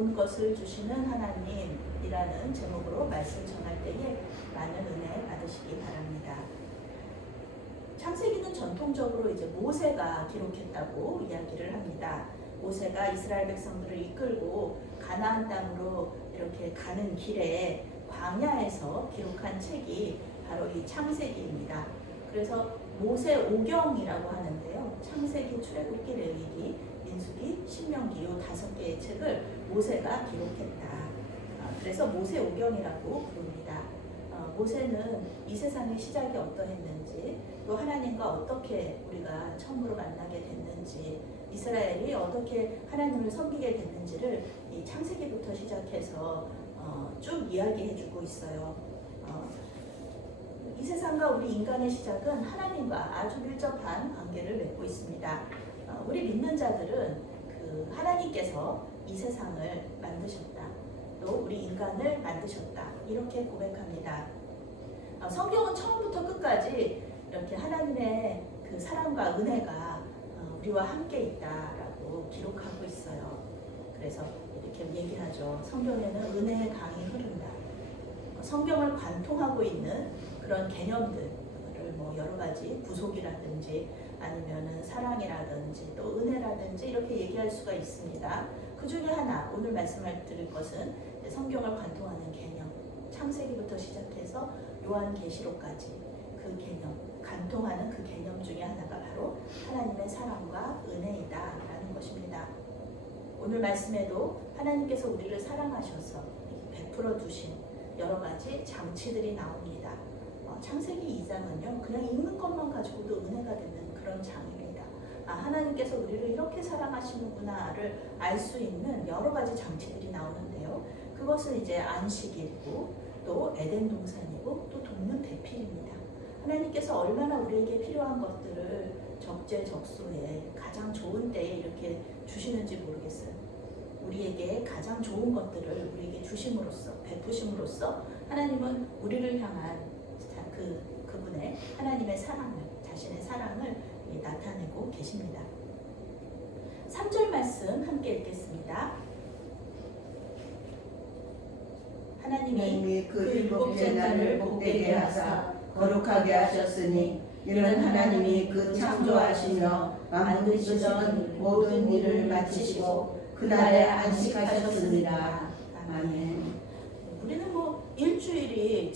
좋은 것을 주시는 하나님이라는 제목으로 말씀 전할 때에 많은 은혜 받으시기 바랍니다. 창세기는 전통적으로 이제 모세가 기록했다고 이야기를 합니다. 모세가 이스라엘 백성들을 이끌고 가나안 땅으로 이렇게 가는 길에 광야에서 기록한 책이 바로 이 창세기입니다. 그래서 모세오경이라고 하는데요. 창세기, 출애굽기, 레위기, 민수기, 신명기 이 5개의 책을 모세가 기록했다. 그래서 모세오경이라고 부릅니다. 모세는 이 세상의 시작이 어떠했는지, 또 하나님과 어떻게 우리가 처음으로 만나게 됐는지, 이스라엘이 어떻게 하나님을 섬기게 됐는지를 이 창세기부터 시작해서 쭉 이야기해주고 있어요. 이 세상과 우리 인간의 시작은 하나님과 아주 밀접한 관계를 맺고 있습니다. 우리 믿는 자들은 그 하나님께서 이 세상을 만드셨다, 또 우리 인간을 만드셨다, 이렇게 고백합니다. 성경은 처음부터 끝까지 이렇게 하나님의 그 사랑과 은혜가 우리와 함께 있다라고 기록하고 있어요. 그래서 이렇게 얘기하죠. 성경에는 은혜의 강이 흐른다. 성경을 관통하고 있는 그런 개념들을 뭐 여러 가지 구속이라든지 아니면은 사랑이라든지 또 은혜라든지 이렇게 얘기할 수가 있습니다. 그 중에 하나 오늘 말씀을 드릴 것은 성경을 관통하는 개념, 창세기부터 시작해서 요한계시록까지 그 개념, 관통하는 그 개념 중에 하나가 바로 하나님의 사랑과 은혜이다라는 것입니다. 오늘 말씀에도 하나님께서 우리를 사랑하셔서 베풀어 두신 여러 가지 장치들이 나옵니다. 창세기 2장은요, 그냥 읽는 것만 가지고도 은혜가 되는 그런 장입니다. 하나님께서 우리를 이렇게 사랑하시는구나를 알 수 있는 여러 가지 장치들이 나오는데요. 그것은 이제 안식일이고 또 에덴 동산이고 또 돕는 배필입니다. 하나님께서 얼마나 우리에게 필요한 것들을 적재적소에 가장 좋은 때에 이렇게 주시는지 모르겠어요. 우리에게 가장 좋은 것들을 우리에게 주심으로써, 베푸심으로써 하나님은 우리를 향한 그분의 하나님의 사랑을, 자신의 사랑을 나타내고 계십니다. 3절 말씀 함께 읽겠습니다. 하나님이 그 일곱째 날을 복되게 하사 거룩하게 하셨으니 이는 하나님이 그 창조하시며 만드시던 모든 일을 마치시고 그날에 안식하셨습니다. 아멘. 우리는 뭐 일주일을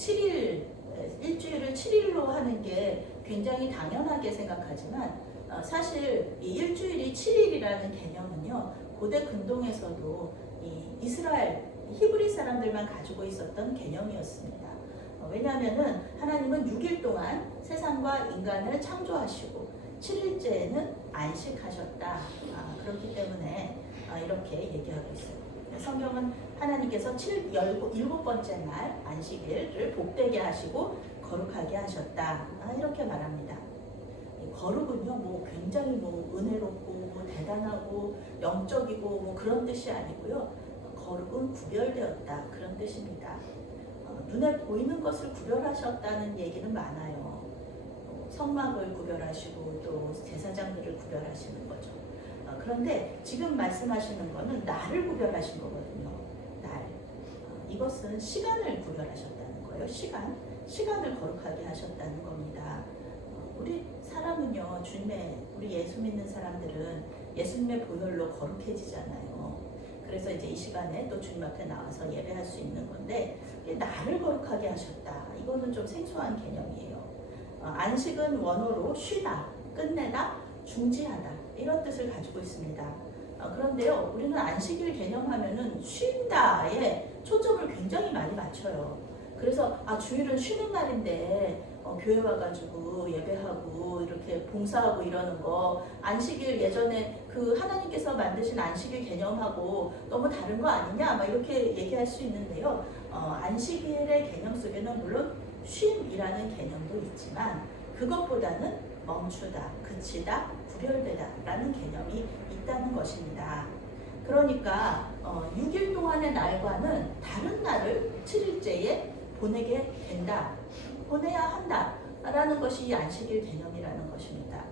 7일로 하는 게 굉장히 당연하게 생각하지만 사실 이 일주일이 7일이라는 개념은요, 고대 근동에서도 이 이스라엘 히브리 사람들만 가지고 있었던 개념이었습니다. 왜냐하면은 하나님은 6일 동안 세상과 인간을 창조하시고 7일째에는 안식하셨다. 그렇기 때문에 이렇게 얘기하고 있어요. 성경은 하나님께서 7번째 날 안식일을 복되게 하시고 거룩하게 하셨다. 이렇게 말합니다. 거룩은요, 뭐 굉장히 뭐 은혜롭고 뭐 대단하고 영적이고 뭐 그런 뜻이 아니고요. 거룩은 구별되었다, 그런 뜻입니다. 눈에 보이는 것을 구별하셨다는 얘기는 많아요. 성막을 구별하시고 또 제사장들을 구별하시는 거죠. 그런데 지금 말씀하시는 거는 날을 구별하신 거거든요. 날. 이것은 시간을 구별하셨다는 거예요. 시간을 거룩하게 하셨다는 겁니다. 우리 사람은요, 우리 예수 믿는 사람들은 예수님의 보혈로 거룩해지잖아요. 그래서 이제 이 시간에 또 주님 앞에 나와서 예배할 수 있는 건데, 나를 거룩하게 하셨다. 이거는 좀 생소한 개념이에요. 안식은 원어로 쉬다, 끝내다, 중지하다, 이런 뜻을 가지고 있습니다. 그런데요, 우리는 안식일 개념하면은 쉰다에 초점을 굉장히 많이 맞춰요. 그래서 주일은 쉬는 날인데 교회 와가지고 예배하고 이렇게 봉사하고 이러는 거, 안식일 예전에 그 하나님께서 만드신 안식일 개념하고 너무 다른 거 아니냐, 막 이렇게 얘기할 수 있는데요. 안식일의 개념 속에는 물론 쉼이라는 개념도 있지만 그것보다는 멈추다, 그치다, 구별되다 라는 개념이 있다는 것입니다. 그러니까 6일 동안의 날과는 다른 날을 7일째에 보내게 된다, 보내야 한다 라는 것이 안식일 개념이라는 것입니다.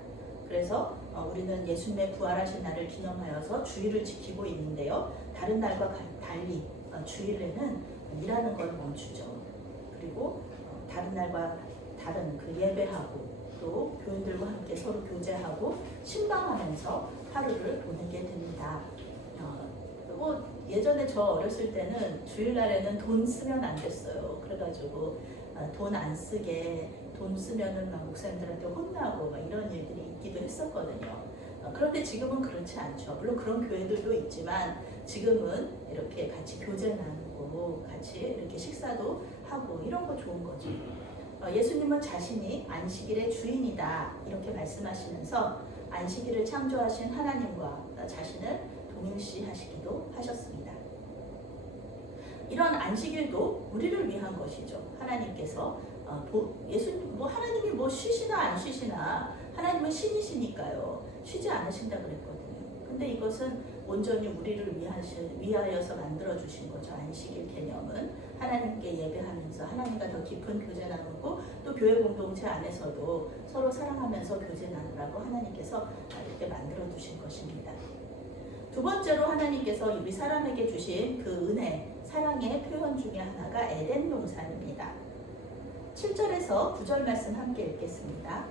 그래서 우리는 예수님의 부활하신 날을 기념하여서 주일을 지키고 있는데요. 다른 날과 달리 주일에는 일하는 걸 멈추죠. 그리고 다른 날과 다른 그 예배하고 또 교인들과 함께 서로 교제하고 신방하면서 하루를 보내게 됩니다. 그리고 예전에 저 어렸을 때는 주일날에는 돈 쓰면 안 됐어요. 그래가지고 돈 안 쓰게, 돈 쓰면은 막 목사님들한테 혼나고 막 이런 일들이 있기도 했었거든요. 그런데 지금은 그렇지 않죠. 물론 그런 교회들도 있지만 지금은 이렇게 같이 교제 나누고 같이 이렇게 식사도 하고 이런 거 좋은 거죠. 예수님은 자신이 안식일의 주인이다 이렇게 말씀하시면서 안식일을 창조하신 하나님과 자신을 동일시하시기도 하셨습니다. 이런 안식일도 우리를 위한 것이죠. 하나님께서 예수님 하나님이 쉬시나 안 쉬시나 하나님은 신이시니까요. 쉬지 않으신다 그랬거든요. 근데 이것은 온전히 우리를 위하여서 만들어 주신 거죠. 안식일 개념은 하나님께 예배하면서 하나님과 더 깊은 교제 나누고 또 교회 공동체 안에서도 서로 사랑하면서 교제 나누라고 하나님께서 이렇게 만들어 두신 것입니다. 두 번째로 하나님께서 우리 사람에게 주신 그 은혜, 사랑의 표현 중에 하나가 에덴 동산입니다. 7절에서 9절 말씀 함께 읽겠습니다.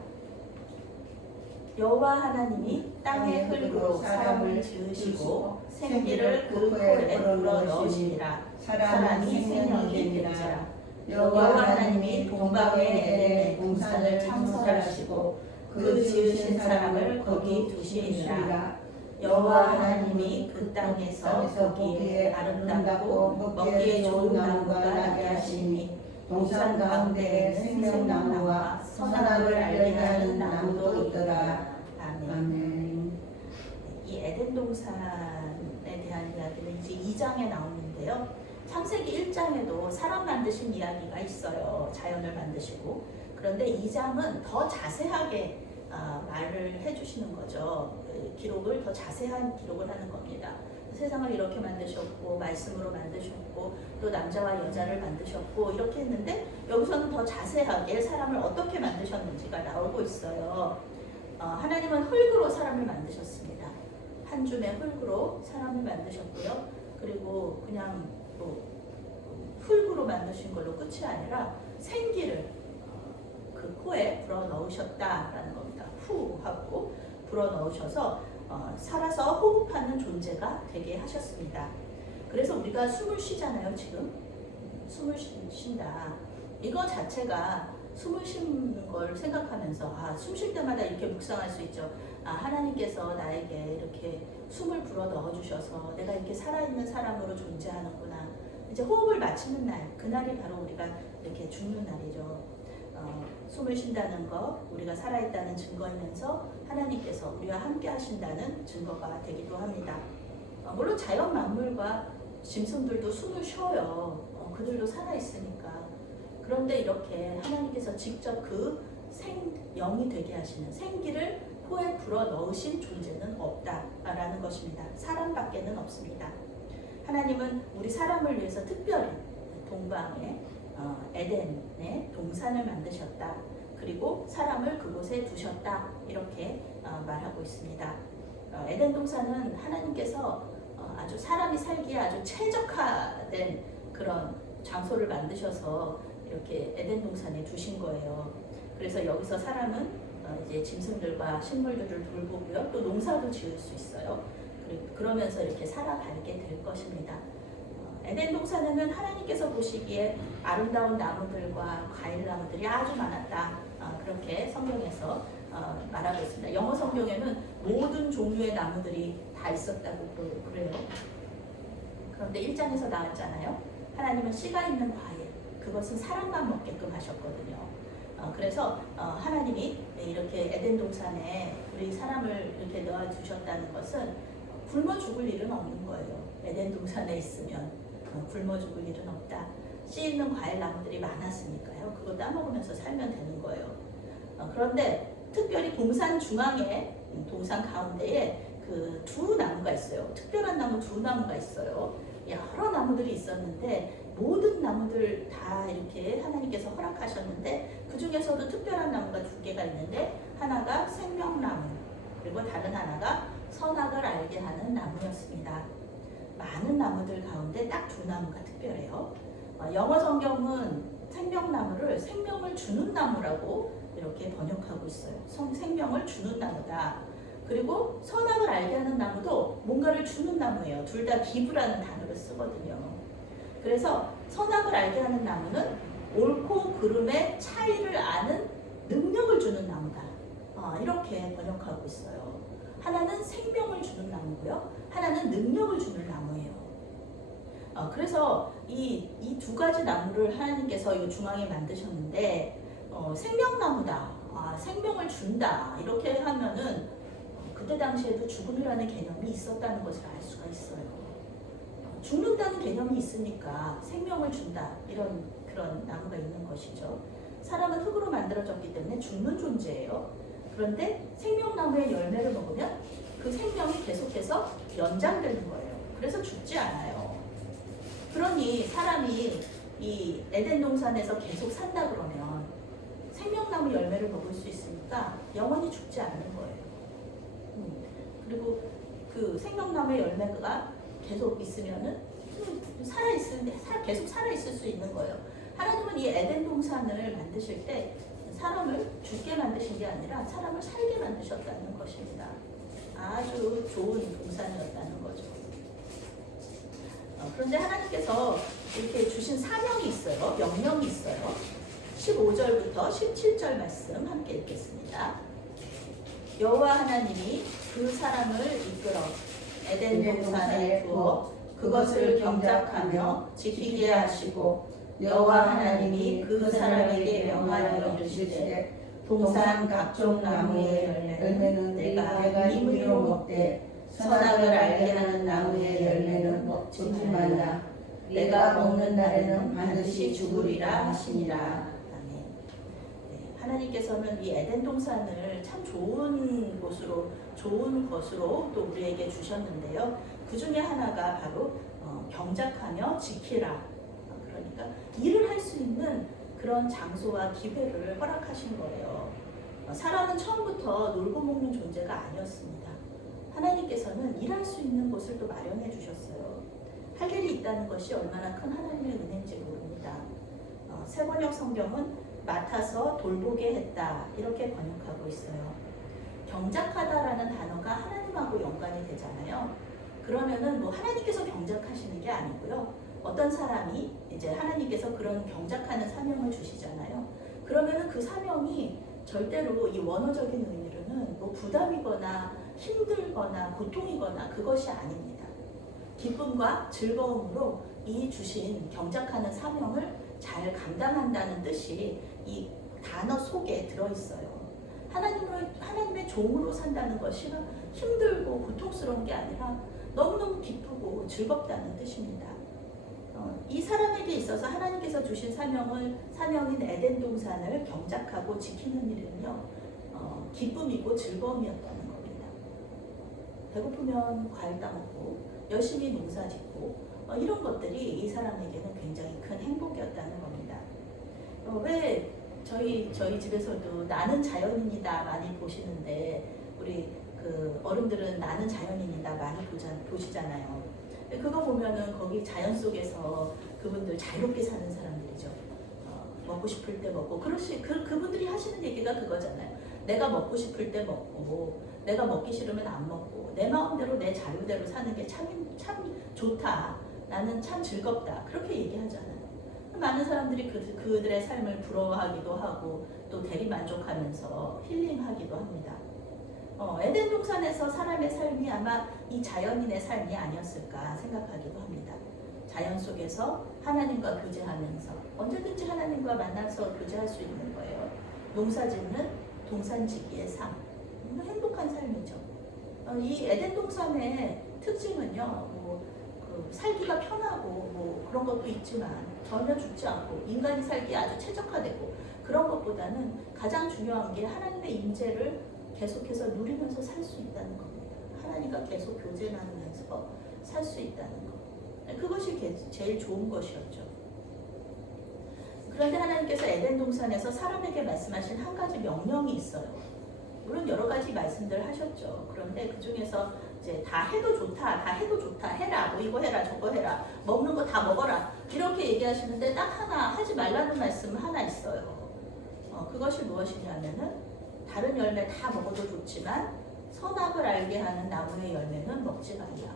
여호와 하나님이 땅의 흙으로 사람을 지으시고 생기를 그 코에 불어 넣으시니라. 사람이 생명이 되니라. 여호와 하나님이 동방의 에덴의 동산을 창설하시고 그 지으신 사람을 거기 두시니라. 여호와 하나님이 그 땅에서 보기에 아름답고 먹기에 좋은 나무가 나게 하시니 동산 가운데에 생명나무와 선악을 알게 하는 나무도 있더라. 아멘. 이 에덴 동산에 대한 이야기는 이제 2장에 나오는데요. 창세기 1장에도 사람 만드신 이야기가 있어요. 자연을 만드시고. 그런데 2장은 더 자세하게 말을 해주시는 거죠. 기록을 더 자세한 기록을 하는 겁니다. 세상을 이렇게 만드셨고 말씀으로 만드셨고 또 남자와 여자를 만드셨고 이렇게 했는데 여기서는 더 자세하게 사람을 어떻게 만드셨는지가 나오고 있어요. 하나님은 흙으로 사람을 만드셨습니다. 한 줌의 흙으로 사람을 만드셨고요. 그리고 그냥 흙으로 만드신 걸로 끝이 아니라 생기를 그 코에 불어 넣으셨다라는 겁니다. 후 하고 불어 넣으셔서 살아서 호흡하는 존재가 되게 하셨습니다. 그래서 우리가 숨을 쉬잖아요. 지금 숨을 쉰다. 이거 자체가 숨을 쉬는 걸 생각하면서 숨 쉴 때마다 이렇게 묵상할 수 있죠. 하나님께서 나에게 이렇게 숨을 불어 넣어주셔서 내가 이렇게 살아있는 사람으로 존재하는구나. 이제 호흡을 마치는 날, 그날이 바로 우리가 이렇게 죽는 날이죠. 숨을 쉰다는 것, 우리가 살아있다는 증거이면서 하나님께서 우리와 함께 하신다는 증거가 되기도 합니다. 물론 자연 만물과 짐승들도 숨을 쉬어요. 그들도 살아있으니까. 그런데 이렇게 하나님께서 직접 그 영이 되게 하시는 생기를 코에 불어 넣으신 존재는 없다라는 것입니다. 사람밖에는 없습니다. 하나님은 우리 사람을 위해서 특별히 동방에 에덴의 동산을 만드셨다. 그리고 사람을 그곳에 두셨다. 이렇게 말하고 있습니다. 에덴 동산은 하나님께서 아주 사람이 살기에 아주 최적화된 그런 장소를 만드셔서 이렇게 에덴 동산에 두신 거예요. 그래서 여기서 사람은 이제 짐승들과 식물들을 돌보고요. 또 농사도 지을 수 있어요. 그러면서 이렇게 살아가게 될 것입니다. 에덴 동산에는 하나님께서 보시기에 아름다운 나무들과 과일 나무들이 아주 많았다. 그렇게 성경에서 말하고 있습니다. 영어 성경에는 모든 종류의 나무들이 다 있었다고 그래요. 그런데 1장에서 나왔잖아요. 하나님은 씨가 있는 과일, 그것은 사람만 먹게끔 하셨거든요. 그래서 하나님이 이렇게 에덴 동산에 우리 사람을 이렇게 넣어주셨다는 것은 굶어 죽을 일은 없는 거예요. 에덴 동산에 있으면 굶어 죽을 일은 없다. 씨 있는 과일 나무들이 많았으니까요. 그거 따먹으면서 살면 되는 거예요. 그런데 특별히 동산 중앙에, 동산 가운데에 그 두 나무가 있어요. 특별한 나무 두 나무가 있어요. 여러 나무들이 있었는데 모든 나무들 다 이렇게 하나님께서 허락하셨는데 그 중에서도 특별한 나무가 두 개가 있는데 하나가 생명나무, 그리고 다른 하나가 선악을 알게 하는 나무였습니다. 많은 나무들 가운데 딱 두 나무가 특별해요. 영어 성경은 생명나무를 생명을 주는 나무라고 이렇게 번역하고 있어요. 생명을 주는 나무다. 그리고 선악을 알게 하는 나무도 뭔가를 주는 나무예요. 둘 다 기브라는 단어를 쓰거든요. 그래서 선악을 알게 하는 나무는 옳고 그름의 차이를 아는 능력을 주는 나무다. 이렇게 번역하고 있어요. 하나는 생명을 주는 나무고요. 하나는 능력을 주는 나무예요. 그래서 이 두 가지 나무를 하나님께서 이 중앙에 만드셨는데 생명나무다, 생명을 준다 이렇게 하면은 그때 당시에도 죽음이라는 개념이 있었다는 것을 알 수가 있어요. 죽는다는 개념이 있으니까 생명을 준다 이런 그런 나무가 있는 것이죠. 사람은 흙으로 만들어졌기 때문에 죽는 존재예요. 그런데 생명나무의 열매를 먹으면 그 생명이 계속해서 연장되는 거예요. 그래서 죽지 않아요. 그러니 사람이 이 에덴 동산에서 계속 산다 그러면 생명나무 열매를 먹을 수 있으니까 영원히 죽지 않는 거예요. 그리고 그 생명나무의 열매가 계속 있으면은 계속 살아있을 수 있는 거예요. 하나님은 이 에덴 동산을 만드실 때 사람을 죽게 만드신 게 아니라 사람을 살게 만드셨다는 것입니다. 아주 좋은 동산이었다는 거죠. 그런데 하나님께서 이렇게 주신 사명이 있어요. 명령이 있어요. 15절부터 17절 말씀 함께 읽겠습니다. 여호와 하나님이 그 사람을 이끌어 에덴 동산에 두어 그것을 경작하며 지키게 하시고 여호와 하나님이 그 사람에게 명하여 이르시되 동산 각종 나무의 열매는 내가 임의로 먹되 선악을 알게 하는 나무의 열매는 먹지 말라. 내가 먹는 날에는 반드시 죽으리라 하시니라. 아멘. 하나님께서는 이 에덴 동산을 참 좋은 것으로 또 우리에게 주셨는데요. 그 중에 하나가 바로 경작하며 지키라. 그러니까 일을 할 수 있는 그런 장소와 기회를 허락하신 거예요. 사람은 처음부터 놀고 먹는 존재가 아니었습니다. 하나님께서는 일할 수 있는 곳을 또 마련해 주셨어요. 할 일이 있다는 것이 얼마나 큰 하나님의 은혜인지 모릅니다. 새번역 성경은 맡아서 돌보게 했다 이렇게 번역하고 있어요. 경작하다라는 단어가 하나님하고 연관이 되잖아요. 그러면은 뭐 하나님께서 경작하시는 게 아니고요. 어떤 사람이 이제 하나님께서 그런 경작하는 사명을 주시잖아요. 그러면은 그 사명이 절대로 이 원어적인 의미로는 뭐 부담이거나 힘들거나 고통이거나 그것이 아닙니다. 기쁨과 즐거움으로 이 주신 경작하는 사명을 잘 감당한다는 뜻이 이 단어 속에 들어있어요. 하나님의 종으로 산다는 것이 힘들고 고통스러운 게 아니라 너무너무 기쁘고 즐겁다는 뜻입니다. 이 사람에게 있어서 하나님께서 주신 사명인 에덴 동산을 경작하고 지키는 일은요, 기쁨이고 즐거움이었다는 겁니다. 배고프면 과일 따먹고 열심히 농사 짓고 이런 것들이 이 사람에게는 굉장히 큰 행복이었다는 겁니다. 왜 저희 집에서도 나는 자연인이다 많이 보시는데 우리 그 어른들은 나는 자연인이다 많이 보시잖아요. 그거 보면은 거기 자연 속에서 그분들 자유롭게 사는 사람들이죠. 먹고 싶을 때 먹고 그분들이 하시는 얘기가 그거잖아요. 내가 먹고 싶을 때 먹고 내가 먹기 싫으면 안 먹고 내 마음대로 내 자유대로 사는 게 참 좋다. 나는 참 즐겁다. 그렇게 얘기하잖아요. 많은 사람들이 그들의 삶을 부러워하기도 하고 또 대리만족하면서 힐링하기도 합니다. 에덴 동산에서 사람의 삶이 아마 이 자연인의 삶이 아니었을까 생각하기도 합니다. 자연 속에서 하나님과 교제하면서 언제든지 하나님과 만나서 교제할 수 있는 거예요. 농사짓는 동산지기의 삶, 행복한 삶이죠. 이 에덴 동산의 특징은요, 살기가 편하고 그런 것도 있지만 전혀 죽지 않고 인간이 살기에 아주 최적화되고 그런 것보다는 가장 중요한 게 하나님의 임재를 계속해서 누리면서 살 수 있다는 겁니다. 하나님과 계속 교제 나누면서 살 수 있다는 것. 그것이 제일 좋은 것이었죠. 그런데 하나님께서 에덴 동산에서 사람에게 말씀하신 한 가지 명령이 있어요. 물론 여러 가지 말씀들 하셨죠. 그런데 그 중에서 이제 다 해도 좋다, 다 해도 좋다, 해라, 뭐 이거 해라, 저거 해라, 먹는 거 다 먹어라 이렇게 얘기하시는데 딱 하나 하지 말라는 말씀 하나 있어요. 그것이 무엇이냐면은 다른 열매 다 먹어도 좋지만 선악을 알게 하는 나무의 열매는 먹지 말라.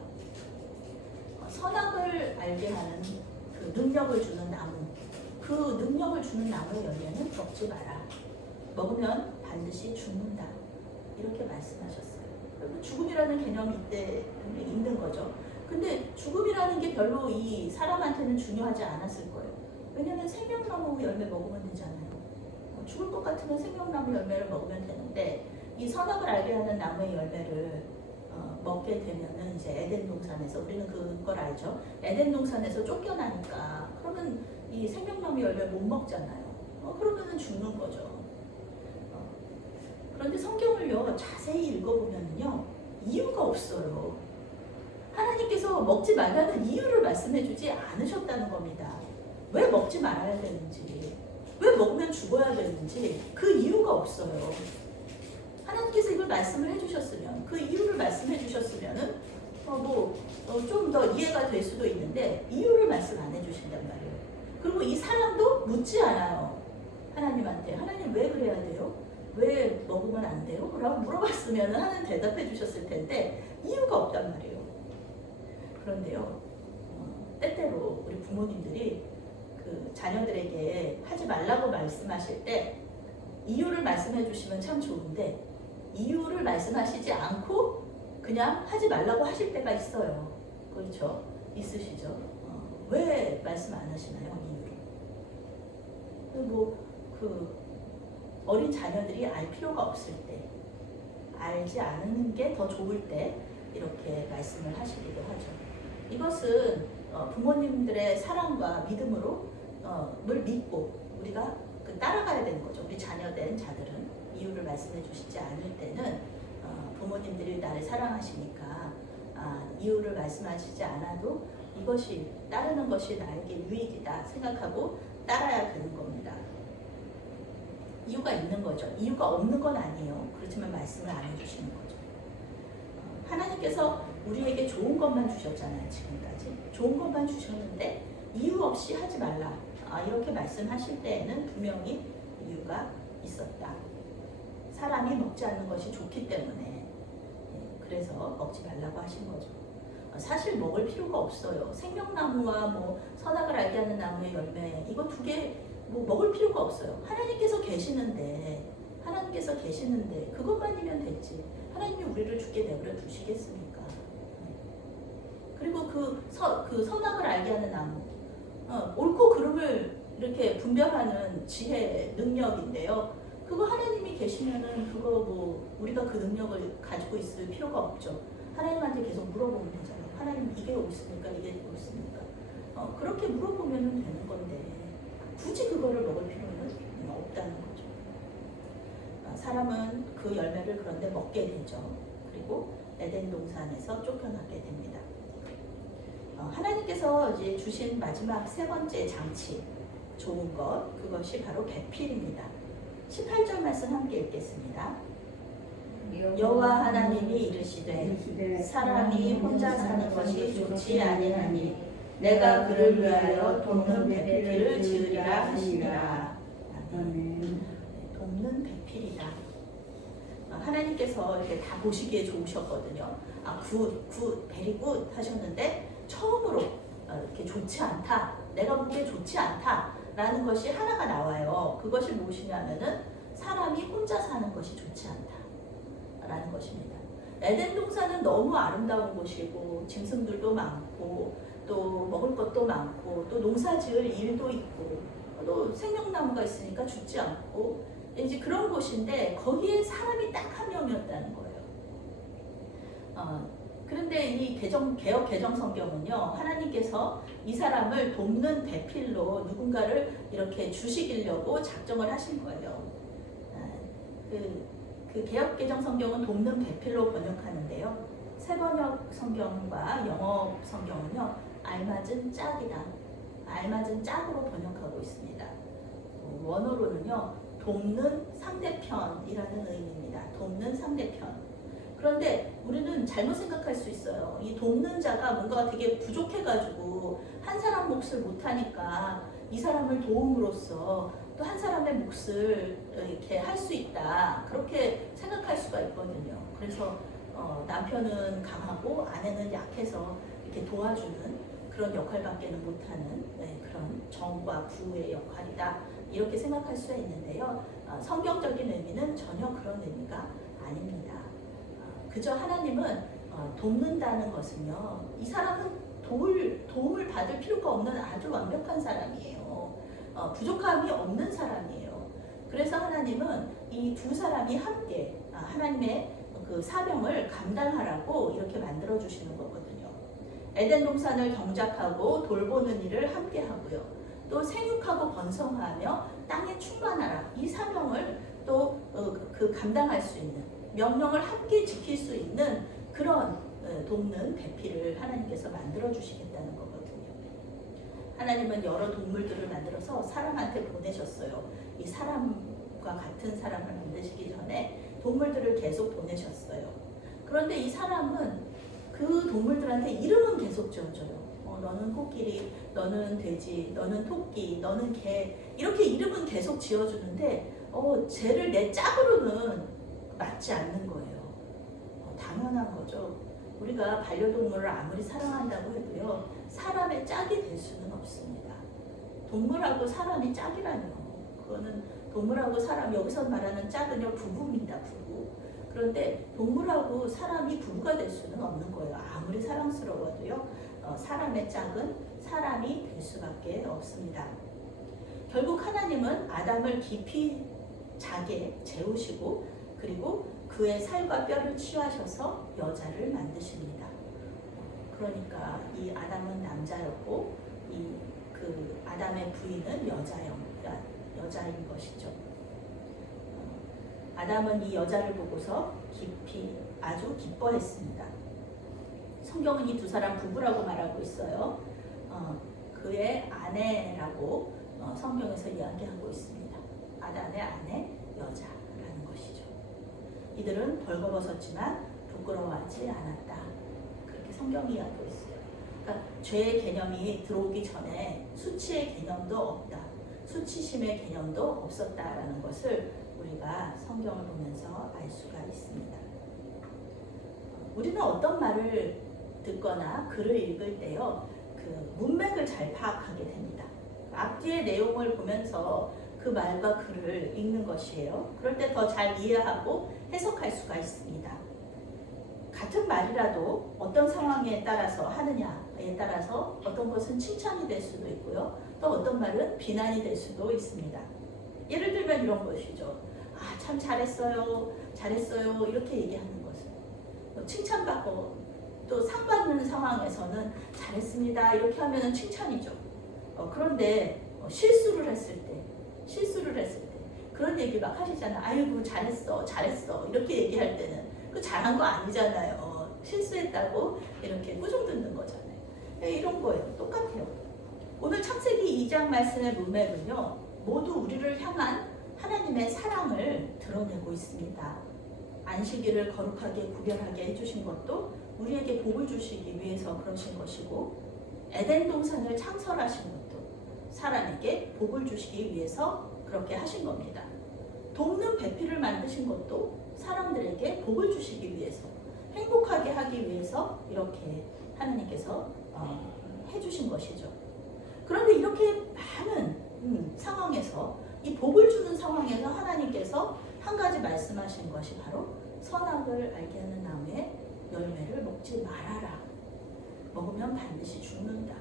선악을 알게 하는 그 능력을 주는 나무, 그 능력을 주는 나무의 열매는 먹지 마라. 먹으면 반드시 죽는다. 이렇게 말씀하셨어요. 죽음이라는 개념이 이때 있는 거죠. 근데 죽음이라는 게 별로 이 사람한테는 중요하지 않았을 거예요. 왜냐하면 생명나무 열매 먹으면 되잖아요. 죽을 것 같으면 생명나무 열매를 먹으면 되는데 이 선악을 알게 하는 나무의 열매를 먹게 되면은 이제 에덴 동산에서 우리는 그걸 알죠. 에덴 동산에서 쫓겨나니까 그러면 이 생명나무 열매 못 먹잖아요. 그러면은 죽는 거죠. 그런데 성경을요 자세히 읽어보면요 이유가 없어요. 하나님께서 먹지 말라는 이유를 말씀해주지 않으셨다는 겁니다. 왜 먹지 말아야 되는지, 왜 먹으면 죽어야 되는지 그 이유가 없어요. 하나님께서 이걸 말씀을 해주셨으면, 그 이유를 말씀해 주셨으면은 좀 더 이해가 될 수도 있는데 이유를 말씀 안 해주신단 말이에요. 그리고 이 사람도 묻지 않아요. 하나님한테 하나님 왜 그래야 돼요? 왜 먹으면 안 돼요? 라고 물어봤으면 하나님 대답해 주셨을 텐데 이유가 없단 말이에요. 그런데요 때때로 우리 부모님들이 그 자녀들에게 하지 말라고 말씀하실 때 이유를 말씀해 주시면 참 좋은데 이유를 말씀하시지 않고 그냥 하지 말라고 하실 때가 있어요. 그렇죠? 있으시죠? 왜 말씀 안 하시나요? 이유를. 그 어린 자녀들이 알 필요가 없을 때, 알지 않는 게 더 좋을 때 이렇게 말씀을 하시기도 하죠. 이것은 부모님들의 사랑과 믿음으로 뭘 믿고 우리가 따라가야 되는 거죠. 우리 자녀된 자들은 이유를 말씀해 주시지 않을 때는 부모님들이 나를 사랑하시니까 이유를 말씀하시지 않아도 이것이 따르는 것이 나에게 유익이다 생각하고 따라야 되는 겁니다. 이유가 있는 거죠. 이유가 없는 건 아니에요. 그렇지만 말씀을 안 해주시는 거죠. 하나님께서 우리에게 좋은 것만 주셨잖아요. 지금까지 좋은 것만 주셨는데 이유 없이 하지 말라 이렇게 말씀하실 때에는 분명히 이유가 있었다. 사람이 먹지 않는 것이 좋기 때문에 그래서 먹지 말라고 하신 거죠. 사실 먹을 필요가 없어요. 생명나무와 선악을 알게 하는 나무의 열매 이거 두 개 먹을 필요가 없어요. 하나님께서 계시는데 그것만이면 됐지. 하나님이 우리를 죽게 내버려 두시겠습니까? 그리고 그 선악을 알게 하는 나무 옳고 그름을 이렇게 분별하는 지혜 능력인데요. 그거 하나님이 계시면은 그거 우리가 그 능력을 가지고 있을 필요가 없죠. 하나님한테 계속 물어보면 되잖아요. 하나님 이게 옳습니까? 이게 옳습니까? 그렇게 물어보면 되는 건데 굳이 그거를 먹을 필요는 없다는 거죠. 사람은 그 열매를 그런데 먹게 되죠. 그리고 에덴 동산에서 쫓겨나게 됩니다. 하나님께서 이제 주신 마지막 세 번째 장치, 좋은 것, 그것이 바로 계필입니다. 18절 말씀 함께 읽겠습니다. 여호와 하나님이 이르시되 사람이 혼자 사는 것이 좋지 아니하니 내가 그를 위하여 돕는 배필을 지으리라 하시니라. 돕는 배필이다. 하나님께서 이렇게 다 보시기에 좋으셨거든요. 굿, 베리 굿 하셨는데 처음으로 이렇게 좋지 않다, 내가 보기에 좋지 않다라는 것이 하나가 나와요. 그것이 무엇이냐면은 사람이 혼자 사는 것이 좋지 않다라는 것입니다. 에덴 동산은 너무 아름다운 곳이고 짐승들도 많고 또 먹을 것도 많고 또 농사지을 일도 있고 또 생명나무가 있으니까 죽지 않고 이제 그런 곳인데 거기에 사람이 딱 한 명이었다는 거예요. 그런데 이 개역 개정 성경은요, 하나님께서 이 사람을 돕는 배필로 누군가를 이렇게 주시기려고 작정을 하신 거예요. 그 개역 개정 성경은 돕는 배필로 번역하는데요. 새번역 성경과 영어 성경은요, 알맞은 짝이다, 알맞은 짝으로 번역하고 있습니다. 원어로는요, 돕는 상대편이라는 의미입니다. 돕는 상대편. 그런데 우리는 잘못 생각할 수 있어요. 이 돕는 자가 뭔가 되게 부족해가지고 한 사람 몫을 못하니까 이 사람을 도움으로써 또 한 사람의 몫을 이렇게 할 수 있다. 그렇게 생각할 수가 있거든요. 그래서 남편은 강하고 아내는 약해서 이렇게 도와주는 그런 역할밖에는 못하는 그런 정과 부의 역할이다. 이렇게 생각할 수가 있는데요. 성경적인 의미는 전혀 그런 의미가 아닙니다. 그저 하나님은 돕는다는 것은요. 이 사람은 도움을 받을 필요가 없는 아주 완벽한 사람이에요. 부족함이 없는 사람이에요. 그래서 하나님은 이 두 사람이 함께 하나님의 그 사명을 감당하라고 이렇게 만들어 주시는 거거든요. 에덴 동산을 경작하고 돌보는 일을 함께 하고요. 또 생육하고 번성하며 땅에 충만하라. 이 사명을 또 그 감당할 수 있는 명령을 함께 지킬 수 있는 그런 돕는 배필을 하나님께서 만들어 주시겠다는 거거든요. 하나님은 여러 동물들을 만들어서 사람한테 보내셨어요. 이 사람과 같은 사람을 만드시기 전에 동물들을 계속 보내셨어요. 그런데 이 사람은 그 동물들한테 이름은 계속 지어줘요. 너는 코끼리, 너는 돼지, 너는 토끼, 너는 개 이렇게 이름은 계속 지어주는데 쟤를 내 짝으로는 맞지 않는 거예요. 당연한 거죠. 우리가 반려동물을 아무리 사랑한다고 해도요. 사람의 짝이 될 수는 없습니다. 동물하고 사람이 짝이라뇨. 그거는 동물하고 사람 여기서 말하는 짝은요 부부입니다. 부부. 그런데 동물하고 사람이 부부가 될 수는 없는 거예요. 아무리 사랑스러워도요. 사람의 짝은 사람이 될 수밖에 없습니다. 결국 하나님은 아담을 깊이 자게 재우시고 그리고 그의 살과 뼈를 취하셔서 여자를 만드십니다. 그러니까 이 아담은 남자였고 그 아담의 부인은 여자인 것이죠. 아담은 이 여자를 보고서 깊이 아주 기뻐했습니다. 성경은 이 두 사람 부부라고 말하고 있어요. 그의 아내라고 성경에서 이야기하고 있습니다. 아담의 아내 여자라는 것이죠. 이들은 벌거벗었지만 부끄러워하지 않았다. 그렇게 성경이 이야기하고 있어요. 그러니까 죄의 개념이 들어오기 전에 수치의 개념도 없다. 수치심의 개념도 없었다라는 것을 우리가 성경을 보면서 알 수가 있습니다. 우리는 어떤 말을 듣거나 글을 읽을 때요, 그 문맥을 잘 파악하게 됩니다. 앞뒤의 내용을 보면서 그 말과 글을 읽는 것이에요. 그럴 때 더 잘 이해하고 해석할 수가 있습니다. 같은 말이라도 어떤 상황에 따라서 하느냐에 따라서 어떤 것은 칭찬이 될 수도 있고요. 또 어떤 말은 비난이 될 수도 있습니다. 예를 들면 이런 것이죠. 참 잘했어요. 잘했어요. 이렇게 얘기하는 것은 칭찬받고 또 상 받는 상황에서는 잘했습니다. 이렇게 하면은 칭찬이죠. 그런데 실수를 했을 때 그런 얘기 막 하시잖아요. 아이고 잘했어 이렇게 얘기할 때는 그 잘한 거 아니잖아요. 실수했다고 이렇게 꾸중 듣는 거잖아요. 이런 거예요. 똑같아요. 오늘 창세기 2장 말씀의 문맥은요, 모두 우리를 향한 하나님의 사랑을 드러내고 있습니다. 안식일을 거룩하게 구별하게 해주신 것도 우리에게 복을 주시기 위해서 그러신 것이고, 에덴 동산을 창설하신 것도 사람에게 복을 주시기 위해서 그렇게 하신 겁니다. 돕는 배필을 만드신 것도 사람들에게 복을 주시기 위해서, 행복하게 하기 위해서 이렇게 하나님께서 해주신 것이죠. 그런데 이렇게 많은 상황에서, 이 복을 주는 상황에서 하나님께서 한 가지 말씀하신 것이 바로 선악을 알게 하는 나무의 열매를 먹지 말아라. 먹으면 반드시 죽는다.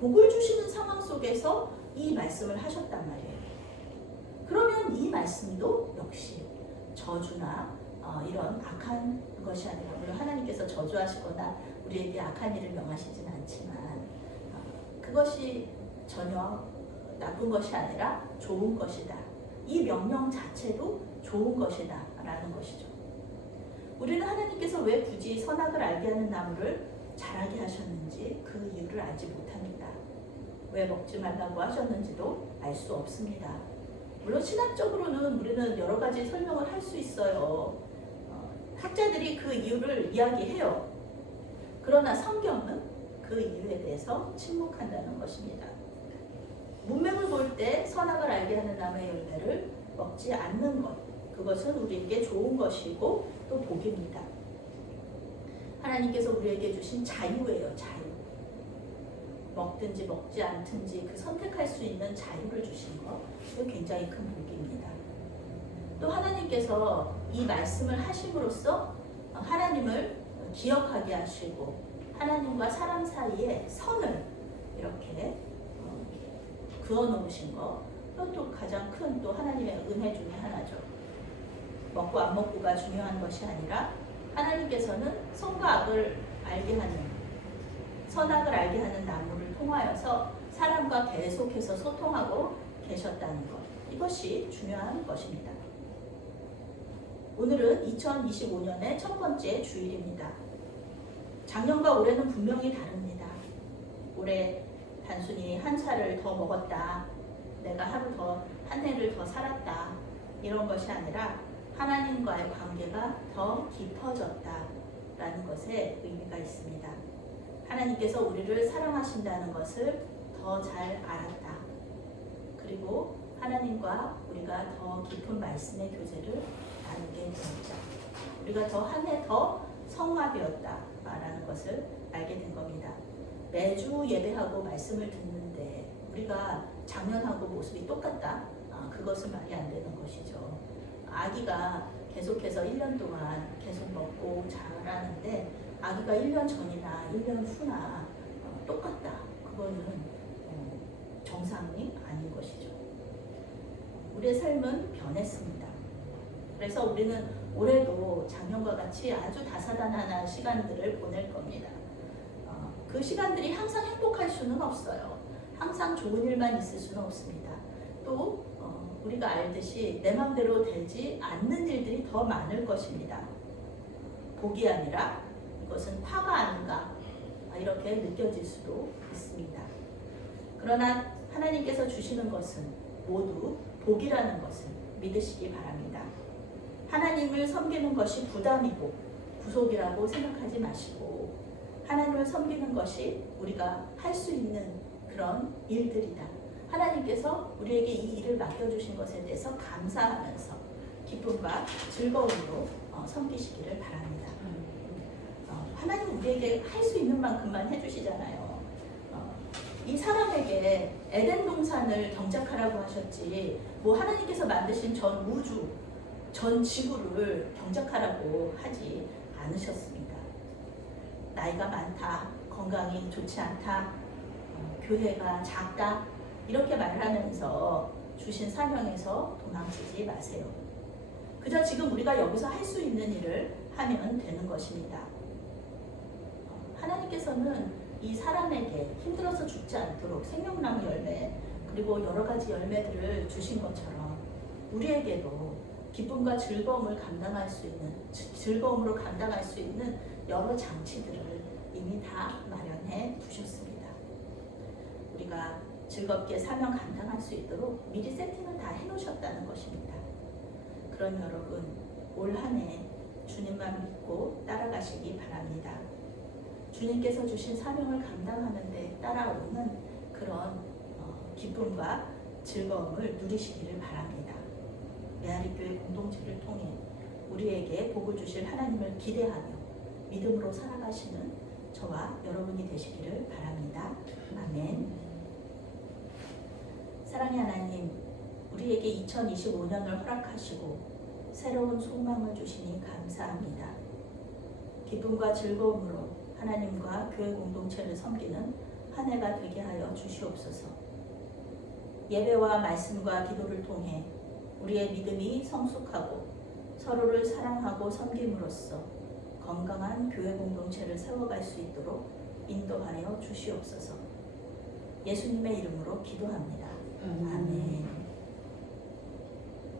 복을 주시는 상황 속에서 이 말씀을 하셨단 말이에요. 그러면 이 말씀도 역시 저주나 이런 악한 것이 아니라, 물론 하나님께서 저주하시거나 우리에게 악한 일을 명하시진 않지만 그것이 전혀 나쁜 것이 아니라 좋은 것이다. 이 명령 자체도 좋은 것이다 라는 것이죠. 우리는 하나님께서 왜 굳이 선악을 알게 하는 나무를 자라게 하셨는지 그 이유를 알지 못합니다. 왜 먹지 말라고 하셨는지도 알 수 없습니다. 물론 신학적으로는 우리는 여러 가지 설명을 할 수 있어요. 학자들이 그 이유를 이야기해요. 그러나 성경은 그 이유에 대해서 침묵한다는 것입니다. 문맥을 볼 때 선악을 알게 하는 나무의 열매를 먹지 않는 것, 그것은 우리에게 좋은 것이고 또 복입니다. 하나님께서 우리에게 주신 자유예요. 자유. 먹든지 먹지 않든지 그 선택할 수 있는 자유를 주신 것, 그게 굉장히 큰 복입니다. 또 하나님께서 이 말씀을 하심으로써 하나님을 기억하게 하시고 하나님과 사람 사이에 선을 이렇게 그어 놓으신 것, 또 가장 큰 또 하나님의 은혜 중에 하나죠. 먹고 안 먹고가 중요한 것이 아니라 하나님께서는 선과 악을 알게 하는, 선악을 알게 하는 나무를 통하여서 사람과 계속해서 소통하고 계셨다는 것, 이것이 중요한 것입니다. 오늘은 2025년의 첫 번째 주일입니다. 작년과 올해는 분명히 다릅니다. 올해 단순히 한 살을 더 먹었다, 내가 한 해를 더 살았다, 이런 것이 아니라 하나님과의 관계가 더 깊어졌다라는 것에 의미가 있습니다. 하나님께서 우리를 사랑하신다는 것을 더 잘 알았다. 그리고 하나님과 우리가 더 깊은 말씀의 교제를 나누게 되었죠. 우리가 더 한 해 더 성화되었다라는 것을 알게 된 겁니다. 매주 예배하고 말씀을 듣는데 우리가 작년하고 모습이 똑같다? 그것은 말이 안 되는 것이죠. 아기가 계속해서 1년 동안 계속 먹고 자라는데 아기가 1년 전이나 1년 후나 똑같다. 그거는 정상이 아닌 것이죠. 우리의 삶은 변했습니다. 그래서 우리는 올해도 작년과 같이 아주 다사다난한 시간들을 보낼 겁니다. 그 시간들이 항상 행복할 수는 없어요. 항상 좋은 일만 있을 수는 없습니다. 또 우리가 알듯이 내 마음대로 되지 않는 일들이 더 많을 것입니다. 복이 아니라 이것은 화가 아닌가, 이렇게 느껴질 수도 있습니다. 그러나 하나님께서 주시는 것은 모두 복이라는 것을 믿으시기 바랍니다. 하나님을 섬기는 것이 부담이고 구속이라고 생각하지 마시고 하나님을 섬기는 것이 우리가 할 수 있는 그런 일들이다. 하나님께서 우리에게 이 일을 맡겨주신 것에 대해서 감사하면서 기쁨과 즐거움으로 섬기시기를 바랍니다. 하나님 우리에게 할 수 있는 만큼만 해주시잖아요. 이 사람에게 에덴 동산을 경작하라고 하셨지 뭐 하나님께서 만드신 전 우주, 전 지구를 경작하라고 하지 않으셨습니다. 나이가 많다, 건강이 좋지 않다, 교회가 작다, 이렇게 말하면서 주신 사명에서 도망치지 마세요. 그저 지금 우리가 여기서 할 수 있는 일을 하면 되는 것입니다. 하나님께서는 이 사람에게 힘들어서 죽지 않도록 생명나무 열매 그리고 여러 가지 열매들을 주신 것처럼 우리에게도 기쁨과 즐거움을 감당할 수 있는, 즐거움으로 감당할 수 있는 여러 장치들을 이미 다 마련해 두셨습니다. 우리가 즐겁게 사명 감당할 수 있도록 미리 세팅을 다 해놓으셨다는 것입니다. 그런 여러분, 올 한 해 주님만 믿고 따라가시기 바랍니다. 주님께서 주신 사명을 감당하는 데 따라오는 그런 기쁨과 즐거움을 누리시기를 바랍니다. 메아리교회 공동체를 통해 우리에게 복을 주실 하나님을 기대하며 믿음으로 살아가시는 저와 여러분이 되시기를 바랍니다. 아멘. 사랑의 하나님, 우리에게 2025년을 허락하시고 새로운 소망을 주시니 감사합니다. 기쁨과 즐거움으로 하나님과 교회 공동체를 섬기는 한 해가 되게 하여 주시옵소서. 예배와 말씀과 기도를 통해 우리의 믿음이 성숙하고 서로를 사랑하고 섬김으로써 건강한 교회 공동체를 세워갈 수 있도록 인도하여 주시옵소서. 예수님의 이름으로 기도합니다. 아멘.